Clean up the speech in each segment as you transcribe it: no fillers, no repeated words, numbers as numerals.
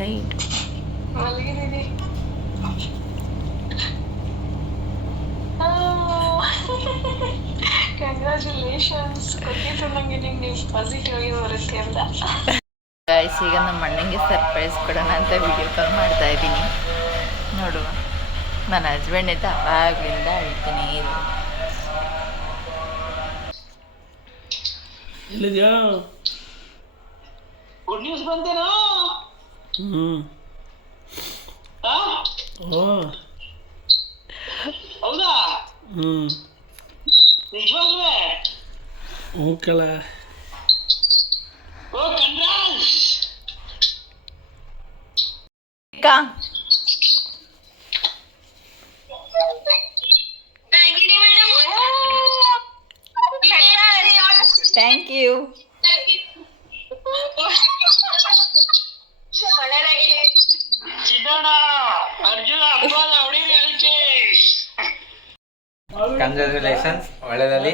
Light ಮಲಗಿದ್ದೀನಿ. Congratulations. ಗೊತ್ತಿತ್ತು ನಂಗೆ ನಿಂಗೆ ಪಾಸಿಟಿವ್ ಆಗಿ ಬರುತ್ತೆ ಅಂತ. ಗಾಯ್ಸ್, ಈಗ ನಮ್ಮ ಅಣ್ಣಂಗೆ ಸರ್ಪ್ರೈಸ್ ಕೊಡೋಣ ಅಂತ ವಿಡಿಯೋ ಕಾಲ್ ಮಾಡ್ತಾ ಇದ್ದೀನಿ. ನೋಡುವ, ನನ್ನ ಹಸ್ಬೆಂಡ್ ಇದ್ದ ಆವಾಗಲಿಂದ ಅಳ್ತಾನೇ ಇದೆ. ಎಲ್ಲಿದ್ಯಾ? Good news ಬಂತೇನೋ? ಓ ಹೌದಾ? ನಿಜವಾಗ್ಲೇ? ಹ್ಞೂ ಕಲ. Oh congrats. Thank you. Siddanna, Arjuna ಅಪ್ಪದ ಹೊಡಿರಿ ಅದಕ್ಕೆ. ಕಂಗ್ರ್ಯಾಚುಲೇಷನ್ಸ್, ಒಳ್ಳೆಯದಲ್ಲಿ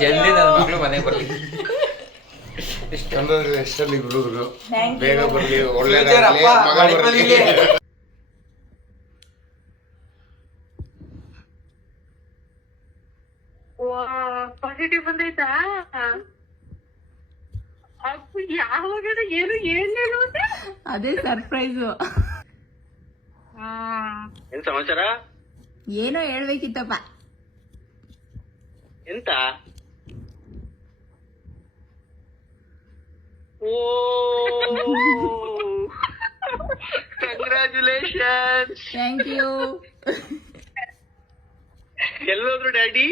ಜಲ್ದಿ ನನ್ನ ಮಗಳು ಮನೆಗೆ ಬರಲಿ. ಕಂಗ್ರ್ಯಾಚುಲೇಷನ್ ಇಬ್ರು ಬೇಗ ಬರಲಿ, Future ಒಳ್ಳೆಯದಾಗಲಿ, ಅಪ್ಪ ಮಗ ಬರಲಿ. ಮಡಿಕಲ್ಲಿ. ಪಾಸಿಟಿವ್ ಬಂದೈತಾ? ಅಪ್ಪ ಯಾವಾಗ ಏನು ಏನೇನು ಅದೇ ಸರ್ಪ್ರೈಸು. ಏನ್ ಸಮಾಚಾರ? ಏನೋ ಹೇಳ್ಬೇಕಿತ್ತಪ್ಪ. ಎಂತ? Oh congratulations. Thank you. ಎಲ್ಲೋದ್ರು ಡ್ಯಾಡಿ?